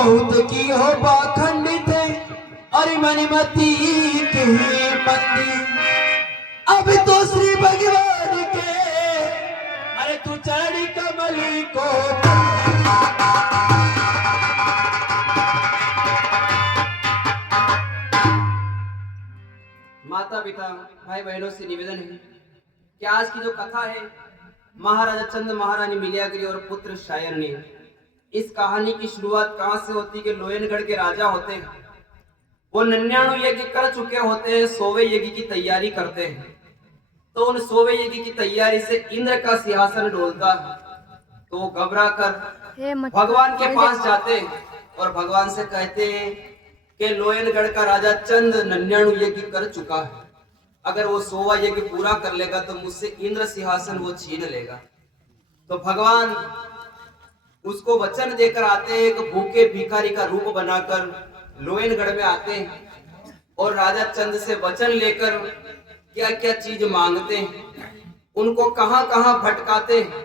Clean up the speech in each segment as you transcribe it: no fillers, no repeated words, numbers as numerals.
बहुत की हो पाखंड थे अरे मणिमती के मंदिर अब तो श्री भगवान के अरे तू चढ़ी कमली को माता पिता भाई बहनों से निवेदन है कि आज की जो कथा है महाराजा चंद महारानी मिलियागिरी और पुत्र शायर ने इस कहानी की शुरुआत कहां से होती है कि लोयनगढ़ के राजा होते हैं वो 99 यज्ञ कर चुके होते हैं 100वें यज्ञ की तैयारी करते हैं तो उन 100वें यज्ञ की तैयारी से इंद्र का सिंहासन डोलता तो वो घबरा कर भगवान के पास जाते और भगवान से कहते हैं कि लोयनगढ़ का राजा चंद 99 यज्ञ कर चुका है अगर वो 100वां यज्ञ पूरा कर लेगा तो मुझसे इंद्र सिंहासन वो छीन लेगा। तो भगवान उसको वचन देकर आते हैं कि भूखे भिखारी का रूप बनाकर लोयनगढ़ में आते हैं और राजा चंद से वचन लेकर क्या क्या चीज मांगते हैं उनको कहां कहां भटकाते हैं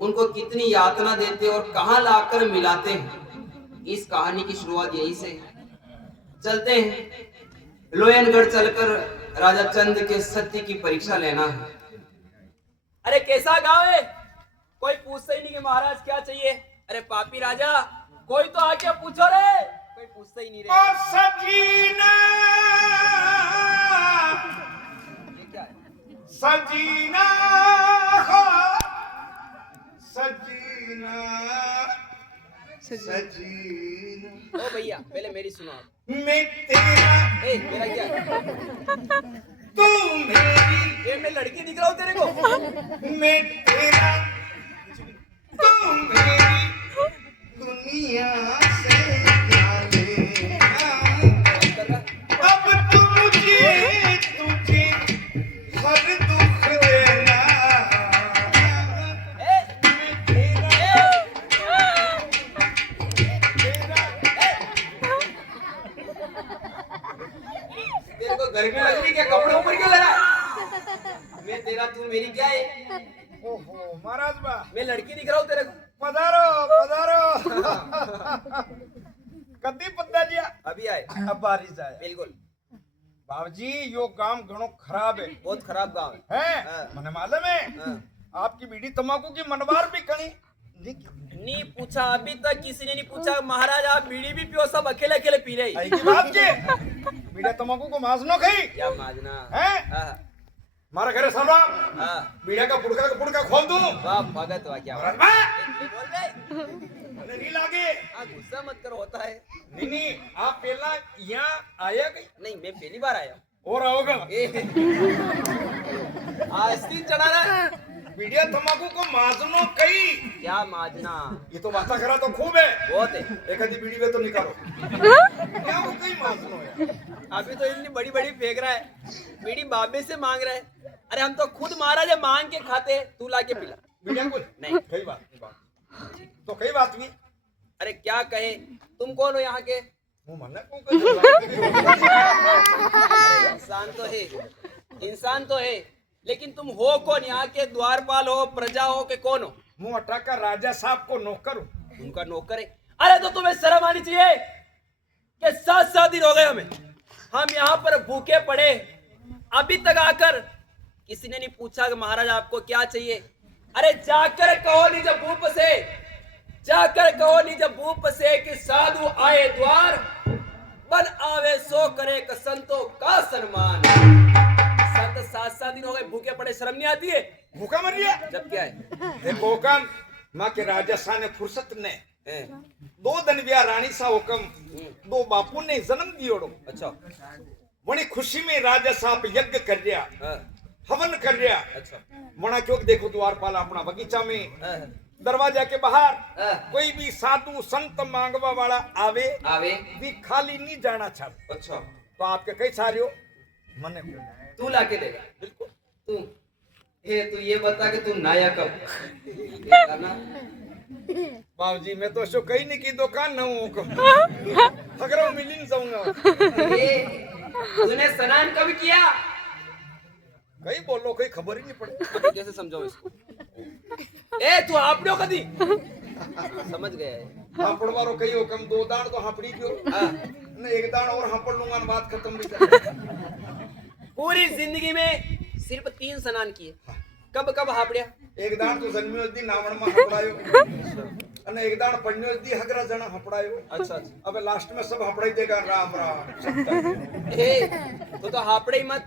उनको कितनी यातना देते हैं और कहां लाकर मिलाते हैं। इस कहानी की शुरुआत यही से चलते हैं। लोयनगढ़ चलकर राजा चंद के सत्य की परीक्षा लेना है। अरे कैसा गांव है कोई पूछता ही नहीं कि महाराज क्या चाहिए। अरे पापी राजा कोई तो आके पूछो रे कोई पूछता ही नहीं रे। ओ सजीना ये क्या है? सजीना हो सजीना सजीना ओ भैया पहले मेरी सुनो आप। मैं तेरा ए मेरा क्या है? तू मेरी ये मैं लड़की दिख रहा हूँ तेरे को। मैं तेरा तू मेरी दुनिया से क्या लेना अब तुझे तुझे हर दुख देना ए, मैं तेरा तेरे को गर्मी लग रही क्या कपड़े ऊपर क्यों लगा? मैं तेरा तू मेरी क्या है? ओहो महाराज बा मैं लड़की दिख रहा हूँ तेरे को। पधारो पधारो कदी पत्ता लिया अभी आए अब बारिश आया बिल्कुल बाबूजी यो काम घणो खराब है बहुत खराब गांव है। हैं हाँ। मने मालूम है हाँ। आपकी बीड़ी तंबाकू की मनवार भी कणी नहीं पूछा अभी तक किसी ने नहीं पूछा महाराज आप बीड़ी भी पियो सब अकेले अकेले पी रहे आई की बात के बीड़ा तंबाकू को मासनो खाई क्या माजना। हैं हाँ, मारा घरे साला हाँ, बीड़ा का पुड़का खोल दूं वाह भगत वाह क्या महाराज बा बोल रहे मने नहीं लागे गुस्सा मत करो होता है। नहीं आप पहला यहाँ आया कहीं नहीं मैं पहली बार आया हूँ। और आओगा आस्तीन चढ़ा रहा है बीड़िया तंबाकू को मासनो कई क्या माजना ये तो बाता करा तो खूब है बहुत है। एक आधी बीड़ी में तो निकालो क्या वो कई मासनो है अभी तो इतनी बड़ी बड़ी फेंक रहा है बीड़ी बाबे से मांग रहा है। अरे हम तो खुद महाराज मांग के खाते तू ला के पिला। बीड़िया कुछ नहीं। कई बात तो कई बात हुई अरे क्या कहे तुम कौन हो यहाँ के? वो मन्ना को कर इंसान तो है लेकिन तुम हो कौन? यहाँ के द्वारपाल हो प्रजा हो के कौन हो? मुंह अटाका राजा साहब को नौकर हूं उनका नौकर है। अरे तो तुम्हें शर्म आनी चाहिए कि 7 दिन हो गए हमें हम यहाँ पर भूखे पड़े अभी तक आकर किसी ने नहीं पूछा कि महाराज आपको क्या चाहिए। अरे जाकर कहो निज भूप से जाकर कहो निज भूप से कि साधु आए द्वार बन आवे सो करे क संतों का सन्मान। संत 7 दिन हो गए भूखे पड़े शर्म नहीं आती है? भूखा मर गया जब क्या है देखो हुकम माँ के राजा शाह ने फुर्सत ने हैं? 2 दिन ब्याह रानी सा हुकम 2 बापू ने जन्म दियोड़ो अच्छा बड़ी खुशी में राजा साहब यज्ञ कर रिया हाँ, हवन कर रिया अच्छा वना क्यों देखो द्वारपाल अपना बगीचा में हाँ, दरवाजा के बाहर हाँ। कोई भी साधु संत मांगवा वाला आवे आवे भी खाली नहीं जाना चाहता अच्छा तो आपके कई सारे हो मने तू लाके देगा बिल्कुल तू तू ये बता कि तू नाया कब ना बाबूजी मैं तो शो कहीं नहीं की दुकान ना हूँ अगर वो मिल नहीं जाऊंगा तूने स्नान कब किया? कहीं बोलो कहीं खबर ही नहीं पड़ी अभी कैसे समझाऊं इसको? ए तू आपने कदी समझ गया है हापड़ वारो कई हो कम 2 दान तो हापड़ी क्यों हाँ। न 1 दान और हापड़ लूंगा न बात खत्म भी कर पूरी जिंदगी में सिर्फ 3 स्नान किए, कब कब हापड़िया? 1 दान तो जन्मियो दी नावण में हपड़ायो અને 1 દાણ પણ્યો દી હગરા જણા હપડાયો अच्छा अच्छा હવે લાસ્ટ में सब हपड़ाई देगा राम राम ए, तो हापड़े ही मत